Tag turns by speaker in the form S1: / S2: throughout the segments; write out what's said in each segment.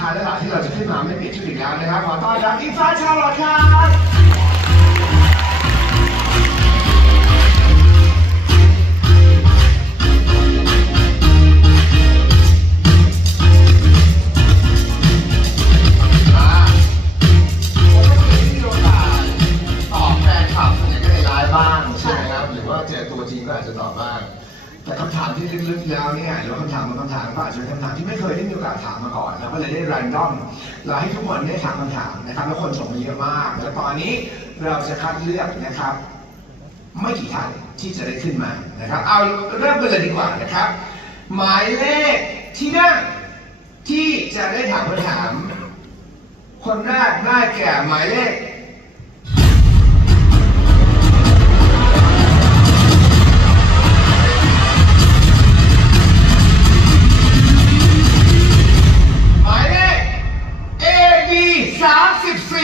S1: ท้ายแล้วล่ะที่เราจะขึ้นมาไม่เปลี่ยนชุดอีกแล้วนะครับขอต้อนรับอิงฟ้าชาลอตครับ แต่คำถามที่ลึกๆแล้วเนี่ยหรือว่าคำถามบางคำถามก็อาจจะเป็นคำถามที่ไม่เคยได้มีโอกาสถามมาก่อนเราก็เลยได้รันดอมเราให้ทุกคนได้ถามคำถามนะครับ แล้วคนส่งมาเยอะมาก แล้วตอนนี้เราจะคัดเลือกนะครับ ไม่กี่ท่านที่จะได้ขึ้นมานะครับ เอาเริ่มกันเลยดีกว่านะครับ หมายเลขที่นั่งที่จะได้ถามคำถาม คนแรกได้แก่หมายเลข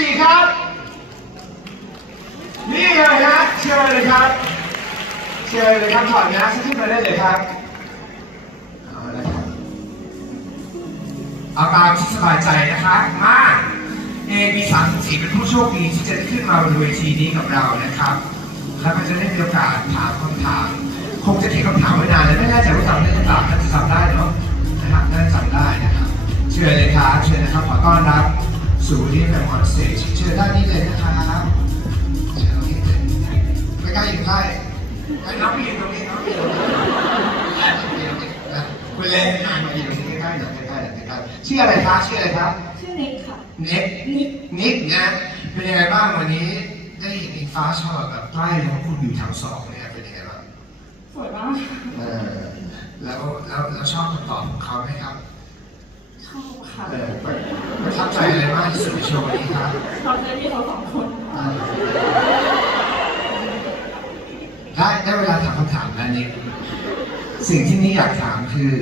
S1: 4ครับ นี่เลยฮะเชิญเลยครับ เชิญเลยครับถอดแมสก์ขึ้นมาได้เลยครับเอาละครับเอาตามที่สบายใจนะคะมา A B 3 4เป็นผู้โชคดีที่จะได้ขึ้นมาบนเวทีนี้กับเรานะครับ แล้วก็จะได้มีโอกาสถามคำถาม คงจะเขียนคำถามไว้นานเลยไม่แน่ใจว่าจำได้หรือเปล่าน่าจะจำได้เนาะนะครับน่าจะจำได้นะครับ เชิญเลยครับเชิญนะครับขอต้อนรับ สู่ที่แฟนคอนสเตจเชิญด้านนี้เลยนะครับเชิญตรงนี้เลยไม่ใกล้อยู่ใกล้ไอ้น้องไปยืนตรงนี้น้องไปยืนตรงนี้คุณเล่นงานมายืนตรงนี้ใกล้ๆหน่อยใกล้ๆหน่อยใกล้ๆชื่ออะไรครับชื่ออะไรครับ
S2: ชื่อเน็กค่ะ
S1: นิกนิกนิกนะเป็นยังไงบ้างวันนี้ได้เห็นอิงฟ้าชอบแบบใกล้แล้วคุณอยู่แถวสองเนี่ยเป็นยังไงบ้าง
S2: สวยมาก
S1: เออแล้วแล้วแล้วชอบคำตอบของเขาไหมครับ
S2: ค่ะ
S1: เออประประทับใจอะไรมากที่สุดในโชว์นี้ครับ
S2: ชอบใจที่เราสองคน
S1: เออได้ได้เวลาถามคำถามแล้วนิกสิ่งที่นี่อยากถามคือ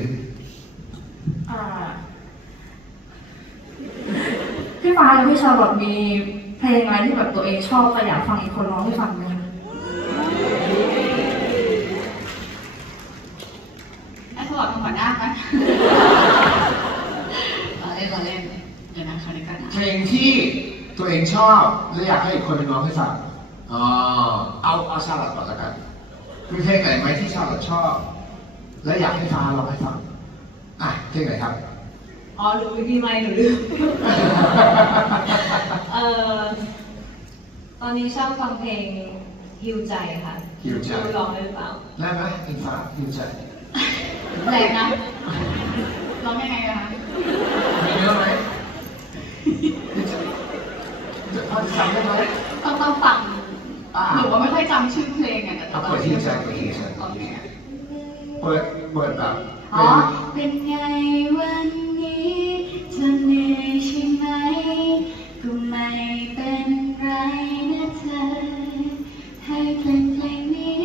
S2: อ่าพี่ฟ้าและพี่ชาลอตมีเพลงอะไรที่แบบตัวเองชอบแต่อยากฟังอีกคนร้องให้ฟังไหมคะ
S3: ไอ้ถอดหัวหน้าไหมเราเล่นเราเล่น เดี๋ยวนะคะเดี๋ยวกันนะ
S1: เพ ลงที่ตัวเองชอบและอยากให้อีกคนหนึงร้องให้ฟังอ๋อเอาเอาชาลอตก่อนแล้วกันมีเพลงไหนไหมที่ชาลอตชอบ และอยากให้ฟ้าร้องให้ฟังอะเพลงไหนครับ
S2: อ๋อหรือดีไหมหรือลืมเอ่อตอนนี้ชอบฟังเพลงฮิวใจค่ะ
S1: ฮิวใจ
S2: ไม่รู้ร้องได้หรือเปล่า
S1: ได้ไหมอิงฟ้าหิวใจ
S3: แรงนะร้องยังไงอะคะ
S1: มีเนื้อไหมหิวใจ จะพอจะจำได้ไหม
S3: ต้องต้องฟัง
S1: อ่า
S3: หนูว่าไม่ค่อยจำชื่อเพลงอะแต่
S1: เอาเปิดที่ใจเปิดที่ใจ
S3: โอเค
S1: เปิดเปิดแบบ
S3: อ๋อเป็นไงวันนี้เธอเหนื่อยใช่ไหมก็ไม่เป็นไรนะเธอ ให้เพลงเพลงนี้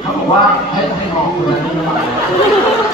S1: เขาบอกว่าให้ให้น้องคนนั้
S2: น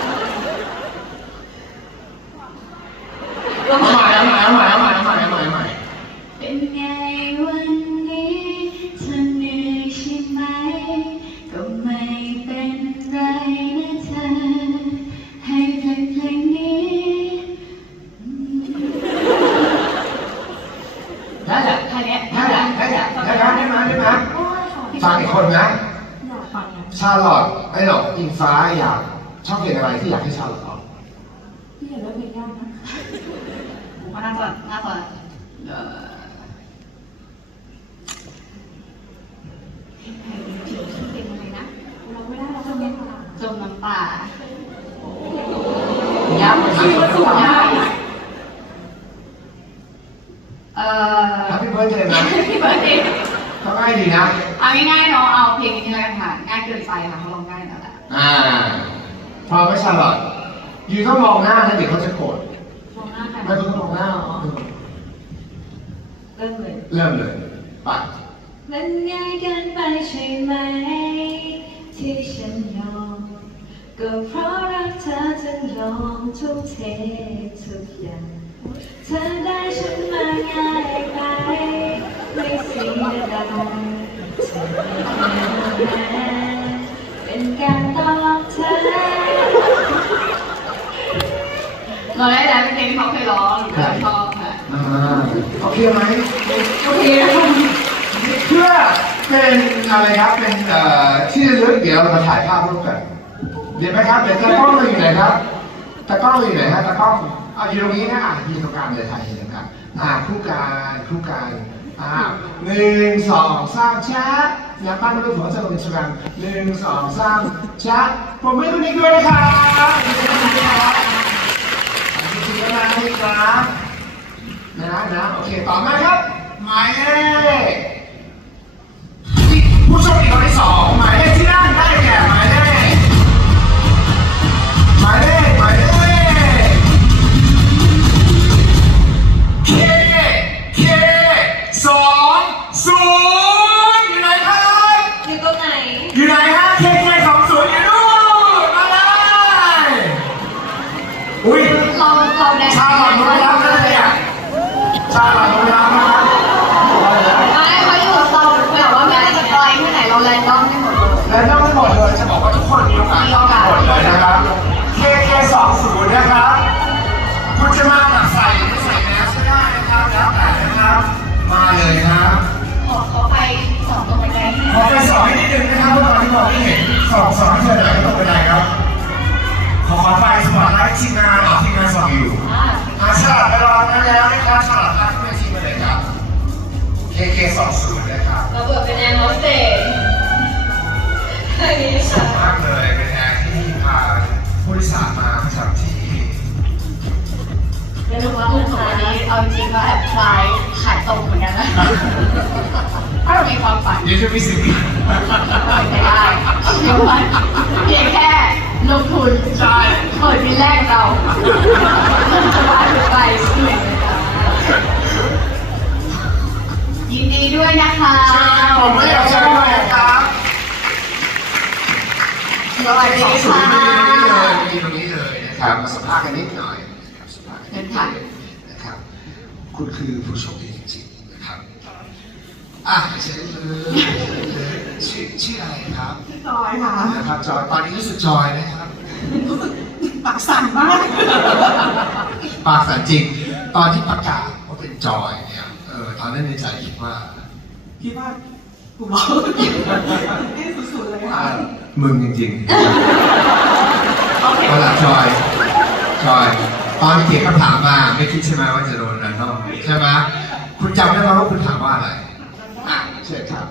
S3: เอ่อ
S1: แฮปปี้เบิร์ดเดย์นะ
S3: พี่เบิร์ดเอง
S1: ก็ง่ายดีนะ
S3: เอาง่ายๆเนาะเอาเพลงนี้แล้วกันค่ะง่ายเกินไปค่ะเขาลองง่ายแล้วแหละ
S1: อ่าพร้อมไหมชาลอตยูต้องมองหน้านะเดี๋ยวเขาจะโกรธ
S2: มองหน้ากัน
S1: ไม่ต้องมองหน้าอ๋อ
S2: เริ่มเลย
S1: เริ่มเลยไป
S2: มันง่ายเกินไปใช่ไหม ที่ฉันยอมก็เพราะรักเธอจึง ยอมทุ่มเททุกอย่างเธอได้ฉันมาง่ายไปไม่เสียดายเธอไม่แพ้เป็นการตอบแทน
S3: เราได้แล้วเป็นเพลงที่เขาเคยร้องหรือว่าชอบค่ะ
S1: อ่าโอเคไหม
S3: โอเค
S1: เพื่อเป็นอะไรครับเป็นเอ่อที่ระลึกเดี๋ยวเรามาถ่ายภาพร่วมกัน เดี๋ยวไหมครับ เดี๋ยวตากล้องเราอยู่ไหนครับตากล้องเราอยู่ไหนฮะตากล้องเอะอยู่ตรงนี้นะอะยืนตรงกลางเลยถ่ายยืนตรงกลางอะคู่กันคู่กันอะหนึ่งสองสามแชทอยากตั้งรูปหัวใจลงอินสตาแกรมหนึ่งสองสามแชทผมไม่คนนี้ด้วยนะครับขอบคุณครับขอบคุณนะครับนะนะโอเคต่อมาครับหมายเลขผู้โชคดีคนที่สองหมายเลขที่นั่งได้แก่
S3: ถ้าเรามีความฝัน
S1: เดี๋ยวจะมีสิ่งที่
S3: ไม่ได้เชื่อว่าเพียงแค่ลงทุน
S1: ใช่
S3: เปิดปีแรกเราจะว่าไปสวยเลยค่ะยินดีด้วยนะคะ
S1: ผมไม่อยากเชิญด้วยนะครับ
S3: สวัสดี
S1: สองศู
S3: ค่ะ
S1: นย์มายืนตรงนี้เลยมายืนตรงนี้เลยนะครับมาสัมภาษณ์กันนิดหน่อยนะครับสัมภาษณ์กันนิดหน่อยนะครับ คุณคือผู้โชคดี อะเชิญเลยชื่อชื่ออะไรครับ
S4: จอยค่ะ
S1: นะครับจอยตอนนี้รู้สึกจอยนะครับ
S4: รู้สึกปากสั่นมาก
S1: ปากสันจริง ตอนที่ประกาศว่าเป็นจอยเนี่ยเออตอนนั้นในใจคิดว่า
S4: คิดว่ากูบอกนี่สุดๆเลยค่ะ
S1: มึงจริงๆเอาล่ะจอยจอยตอนที่เขียนคำถามมาไม่คิดใช่ไหมว่าจะโดนนันนอกใช่ไหมคุณจำได้ไหมว่าคุณถามว่าอะไรอะ เชิญครับ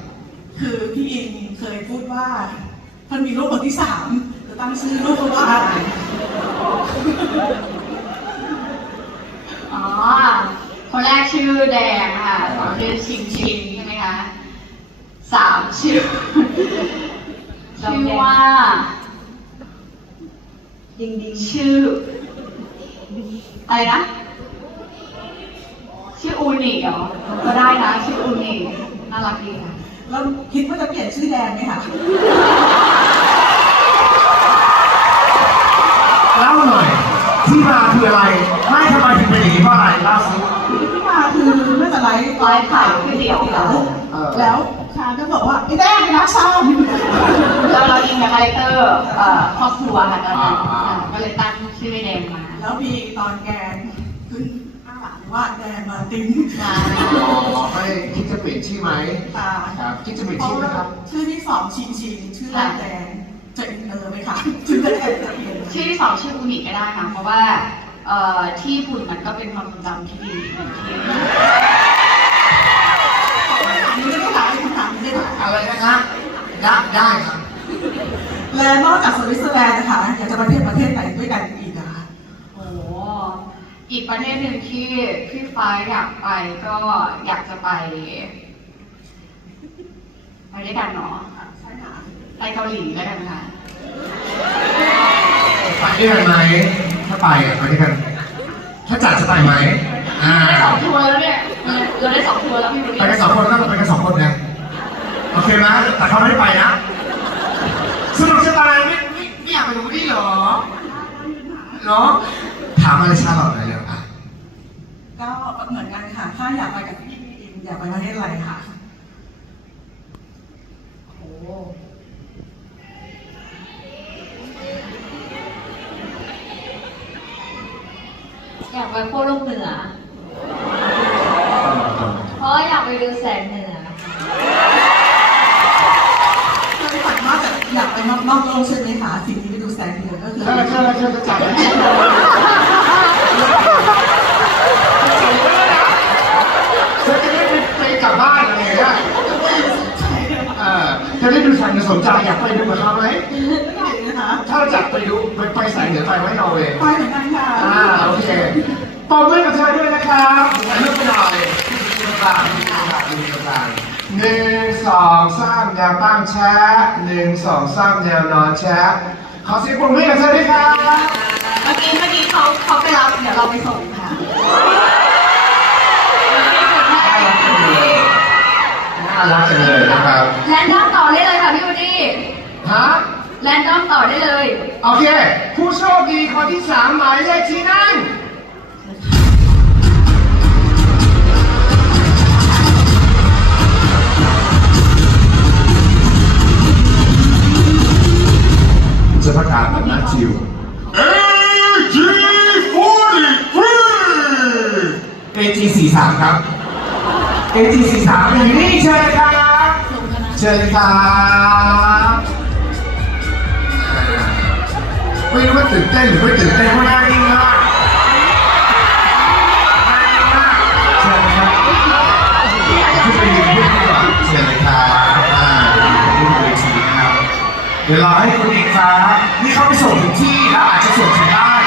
S4: คือพี่อิงเคยพูดว่ามันมีลูกคนที่สามจะตั้งชื่อลูกว่าอะไร
S3: อ๋อ คนแรกชื่อแดงค่ะสองชื่อชิงชิงใช่ไหมคะสามชื่อ ชื่อว่า
S2: ดิงดิง
S3: ชื่อ อะไรนะ ชื่ออูนิเหรอ ก็ได้นะ ชื่ออูนิ น่ารักดีค่ะ
S4: แล้วคิดว่าจะเปลี่ยนชื่อแดงไหมคะ
S1: เล่าหน่อย ที่มาคืออะไรไม่ทำไมถึงเป็นอย่างนี้เพราะอะไรเล่าสิ
S4: ที่มาคือเมื่อจะไลฟ์
S3: ไลฟ์ขายก๋วยเตี๋ยวค่ะ
S1: เออ
S4: แล้วชาก็บอกว่าไอ้แดงไอ้นักซ้อม
S3: เราเราอินกับคาแรคเตอร์เอ่อครอบครัวค่ะตอนนั้นอ่าก็เลยตั้งชื่อให้แดงมา
S4: แล้วมีตอนแกนขึ้นข้างหลัง ว่าแดงมาติ้ง
S3: ใช่
S1: อ๋อไม่คิดจะเปลี่ยนชื่อไหม
S4: ตา
S1: ครับคิดจะเปลี่ยน
S4: เพราะ
S1: ชื่อไหม
S4: ว่า
S1: ครับ
S4: ชื่อที่สองชิงชิงชื่อแรกแดงจะอินเตอร์ไหมคะชื่อแรกจะเปลี่ยนไหม
S3: ชื่อที่สองชื่ออูนิก็ได้ค่ะเพราะว่าเอ่อที่ญี่ปุ่นมันก็เป็นความทรงจำที่ดีเหมือนที่
S4: ไม่ได้ถามไม่ได้ถามไม่ได้ถาม
S1: อะไรนะครับได้ได้ครับ
S4: และนอกจากสวิตเซอร์แลนด์นะคะอยากจะไปเที่ยวประเทศไหนด้วยกันอีกนะคะ
S3: โอ้ อีกประเทศหนึ่งที่พี่ฟ้าอยากไปก็อยากจะไปไปด้วยกันเนาะ
S4: ใช่ค่ะ
S3: ไปเกาหลีแล้วกันค่ะ
S1: ไปด้วยกันไหมถ้าไปอะไปด้วยกัน ถ้าจัดจะไปไหมอ่า
S3: ได้สองทัวร์แล้วเนี่ยเราได้สองทัวร์แล้วพี่
S1: ไปกันสองคนก็ไปกันสองคนนะโอเคไหมแต่เขาไม่ได้ไปนะสนุกจะตายไม่ไม่ไม่อยากไปดูนี่เหรอเนาะถามอะไรชาลอตหน่อยเร็วอะ
S4: ก็เหมือนกันค่ะ ถ้าอยากไปกับพี่อินอยากไปประเทศอะไรค่ะ
S3: โอ้
S2: อยากไปโคโลกเหนือ เพราะอยากไปดูแสงเหนือ
S4: ถ้าไปฝันนอกจากอยากไปนอกนอกโลกใช่ไหมคะสิ่งที่ไปดูแสงเหนือก็คือ
S1: เธอเธอเธอจะจับไม่ได้เธอจะได้ไปก ลับบ้านอะไรอย่างเงี้ยเออเธอได้ดูแสงเหนือสนใจอยากไปดูกับเขาไหม
S4: ไม่ได้นะคะ
S1: ถ้าจับไปดูไปไปแสงเหนือไปไหมนอร์เวย์
S4: ไปเหมือนกันค่ะ
S1: อ่าโอเคปอบมือกับเธอด้วยนะครับถ่ายรูปไปหน่อยดูตรงกลางดูตรงกลางดูตรงกลางหนึ่งสองสามแนวตั้งแชะหนึ่งสองสามแนวนอนแชะขอเสียงปรบมือกับเธอด้วยครับ
S4: เมื่อกี้เมื่อกี้เขาเขาไปรับเดี๋ยวเราไปส่งค่ะ
S1: น่ารักจังเลยน่ารักจังเลยนะครับ
S2: แลนดอมต่อได้เลยค่ะพี่วูดดี้
S1: ฮะ
S2: แลนดอมต่อได้เลย
S1: โอเค ผู้โชคดีคนที่สามหมายเลขที่นั่งจะประกาศแบบนัดจิว AG43 AG43 ครับ AG43 อยู่นี่เชิญครับเชิญครับไม่รู้ว่าตื่นเต้นหรือไม่ตื่นเต้นเพราะหน้านิ่งมากหน้านิ่งมาเชิญครับขึ้นไปยืนพูดดีกว่าเชิญเลยครับอ่าพูดเวทีนะครับเดี๋ยวรอให้คุณเองครับนี่เขาไปส่งถึงที่แล้วอาจจะส่งถึงบ้าน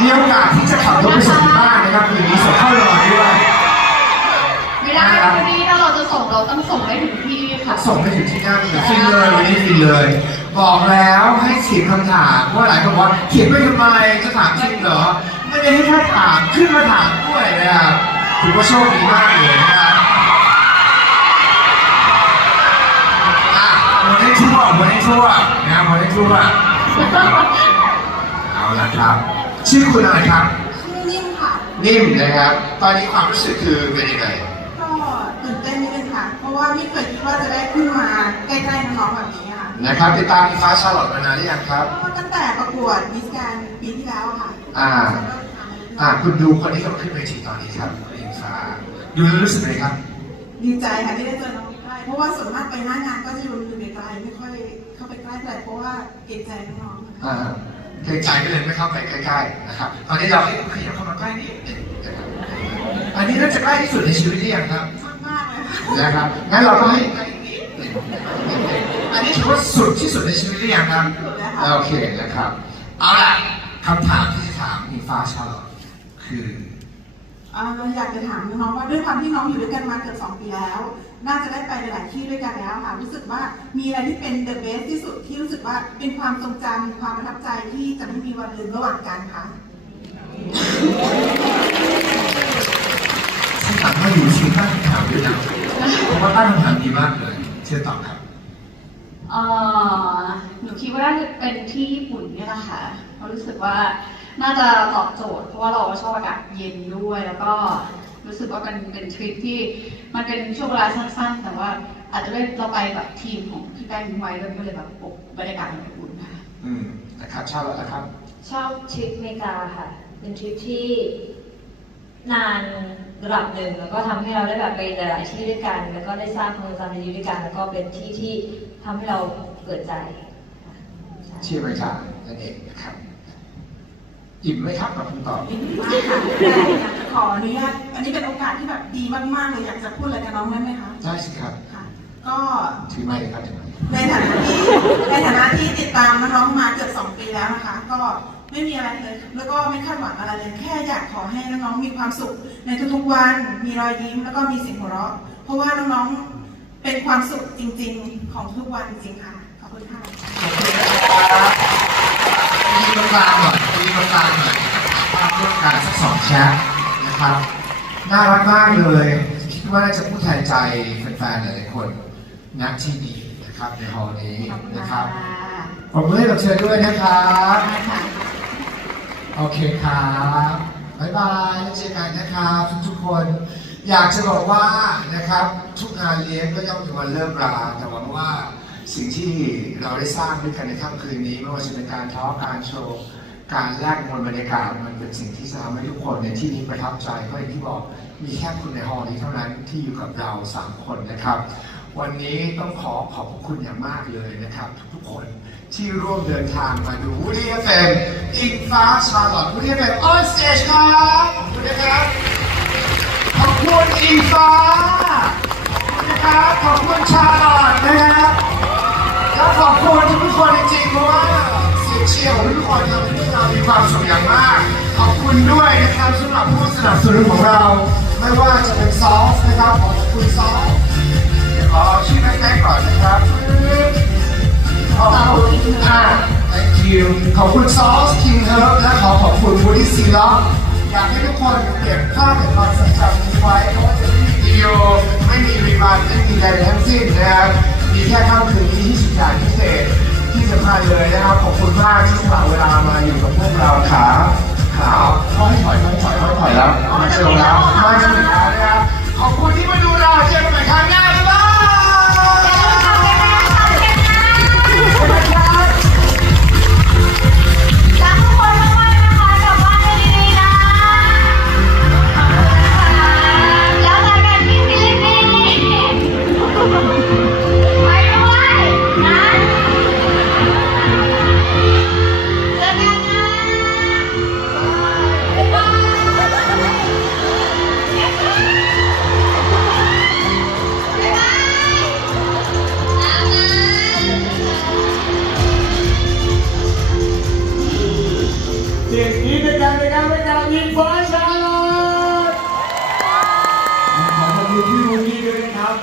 S1: มีโอกาสที่จะขับรถไปส่งที่บ้านนะครับคืนนี้ส่งเข้ารอด้วย
S2: ไม่ได้พี่วูดดี้ถ้าเราจะส่งเราต้องส่งให้ถึงที่ค่ะ
S1: ส่งไปถึงที่นั่นเลยฟินเลยวันนี้ฟินเลย บอกแล้วให้เขียนคำถามเพราะว่าหลายคนบอกว่าเขียนไปทำไมจะถามจริงเหรอไม่ได้ให้แค่ถามขึ้นมาถามด้วยนะครับถือว่าโชคดีมากเลยนะครับอะวันนี้ทั่ววันนี้ทั่วนะวันนี้ทั่วเอาละครับ ชื่อคุณอะไรครับ
S4: ชื่อนิ่มค่ะ
S1: นิ่มนะครับ ตอนนี้ความรู้สึกคือเป็นยังไง
S4: ไม่เคยคิดว่าจะได้ขึ้นมาใกล้ๆน้องๆแบบนี้ค่ะ
S1: นะครับติดตามอิงฟ้าชาร์ลอตมานานหรือยังครับ
S4: ก็ตั้งแต่ประกวดมิสแกรนด์ปีที่แล้วอะค่ะ
S1: อ่า
S4: แล้วก็ทำมาเรื่อยๆ
S1: อ่า คุณดูคนที่กำลังขึ้นเวทีตอนนี้ครับคุณอิงฟ้าดูแล้วรู้สึกไงครับ
S4: ดีใจค่ะที่ได้เจอน้องใกล้เพราะว่าส่วนมากไปหน้างานก็จะอยู่อยู่ไกลๆไม่ค่อยเข้าไปใกล้เท่าไหร่เพราะว่าเกรงใจน้องๆค่ะ
S1: อ่าเกรงใจก็เลยไม่เข้าไปใกล้ๆนะครับ ตอนนี้เราให้ขยับเข้ามาใกล้นิดหนึงนะครับอันนี้น่าจะใกล้ที่สุดในชีวิตหรือยังครับ นะครับ งั้นเราก็ให้ใกล้นิดหนึงอันนี้ถือว่าสุดที่สุดในชีวิตหรือยังครับ
S4: สุดแล้วค่ะ
S1: โอเคนะครับ เอาล่ะคำถามที่จะถามอิงฟ้าชาร์ลอตคือ
S4: อ่าเราอยากจะถามน้องๆว่าด้วยความที่น้องอยู่ด้วยกันมาเกือบสองปีแล้ว น่าจะได้ไปหลายๆที่ด้วยกันแล้วค่ะรู้สึกว่ามีอะไรที่เป็น the best ที่สุดที่รู้สึกว่าเป็นความทรงจำความประทับใจที่จะไม่มีวันลืมระหว่างกันค่ะ
S1: ที่ถามว่าอยู่ชิงตั้งคำถามด้วยนะเพ ราะว่าตั้งคำถามดีมากเลย เชิญตอบครับ
S2: เอ่อหนูคิดว่าน่าจะเป็นที่ญี่ปุ่นเนี่ยแหละค่ะเพราะรู้สึกว่าน่าจะตอบโจทย์เพราะว่าเราก็ชอบอากาศเย็นด้วยแล้วก็รู้สึกว่าเป็นเป็นทริปที่มันเป็นช่วงเวลาสั้นๆ แต่ว่าอาจจะได้เราไปแบบทีมของพี่แป้งพี่ไว้ด้วยก็เลยแบบโอ้บรรยากาศมันอบอุ่นค่ะ
S1: อืมนะครับชอบแล้วนะครับ
S2: ชอบทริปอเมริกาค่ะ เป็นทริปที่นาน ระดับหนึ่งแล้วก็ทำให้เราได้แบบไปหลาย ๆ ที่ด้วยกัน แล้วก็ได้สร้างความสัมพันธ์ดีๆด้วยกัน แล้วก็เป็นที่ที่ทำให้เราเปิดใจค่ะใช่
S1: ที่อเมริกานั่นเองนะครับอิ่มไหมครับกับคำตอบ
S4: มากค่ะแต่อยากจะขออนุญาตอันนี้เป็นโอกาสที่แบบดีมาก ๆ เลยอยากจะพูดอะไรกับน้องได้ไหมคะ
S1: ได้สิครับ
S4: ค่ะก็
S1: ถือไม้เลยครับถือไม้
S4: ในฐานะที่ในฐานะที่ติดตามน้องๆมาเกือบสองปีแล้วนะคะ ก็ ไม่มีอะไรเลย แล้วก็ไม่คาดหวังอะไรเลย แค่อยากขอให้น้องๆมีความสุขในทุกๆวัน มีรอยยิ้มแล้วก็มีเสียงหัวเราะ เพราะว่าน้องๆเป็นความสุขจริงๆ ของทุกวันจริงๆค่ะ ขอบคุณค่ะ
S1: มีตรงกลางหน่อยมีตรงกลางหน่อยภาพร่วมกันสักสองแชทนะครับ น่ารักมากเลย คิดว่าน่าจะพูดแทนใจแฟนๆหลายๆคนนักที่ดีนะครับในฮอลล์นี้นะครับผมมือให้กับเชิญด้วยนะครับ โอเคครับบ๊ายบายเจอกันนะครับทุกๆคน อยากจะบอกว่านะครับทุกงานเลี้ยงก็ย่อมมีวันเลิกราแต่หวังว่าสิ่งที่เราได้สร้างด้วยกันในค่ำคืนนี้ไม่ว่าจะเป็นการทอล์กการโชว์การแลกมวลบรรยากาศมันเป็นสิ่งที่จะทำให้ทุกคนในที่นี้ประทับใจก็อย่างที่บอกมีแค่คุณในฮอลนี้เท่านั้นที่อยู่กับเราสามคนนะครับ วันนี้ต้องขอขอบคุณอย่างมากเลยนะครับ ทุกๆคน ที่ร่วมเดินทางมาดูวูดี้เฟมอิงฟ้าชาลอตวูดี้เฟมออนสเตจครับขอบคุณนะครับขอบคุณอิงฟ้านะครับขอบคุณชาลอตนะครับแล้วขอบคุณทุกคนจริงๆเพราะว่าเสียงเชียร์ของทุกคนทำให้พวกเรามีความสุขอย่างมาก ขอบคุณด้วยนะครับสำหรับผู้สนับสนุนของเรา ไม่ว่าจะเป็นซอฟนะครับขอบคุณซอฟเดี๋ยวขอชื่อแม่ๆก่อนนะครับ ขอบคุณค่ะ Thank you ขอบคุณซอสคิงเฮิร์บและขอขอบคุณบูดี้ซีล็อกอยากให้ทุกคนเก็บภาพเก็บความทรงจำนี้ไว้เพราะว่าจะไม่มีวิดีโอไม่มีรีมาร์ไม่มีอะไรทั้งสิ้นนะครับมีแค่ค่ำคืนนี้ที่สุดยอดพิเศษที่สำคัญเลยนะครับขอบคุณมากที่สละเวลามาอยู่กับพวกเราขาขาถอยถอยถอยถอยถอยแล้วมาเชิญแล้วมาเจอแล้วนะครับขอบคุณที่มาดูเราเจอกันใหม่ครั้งหน้า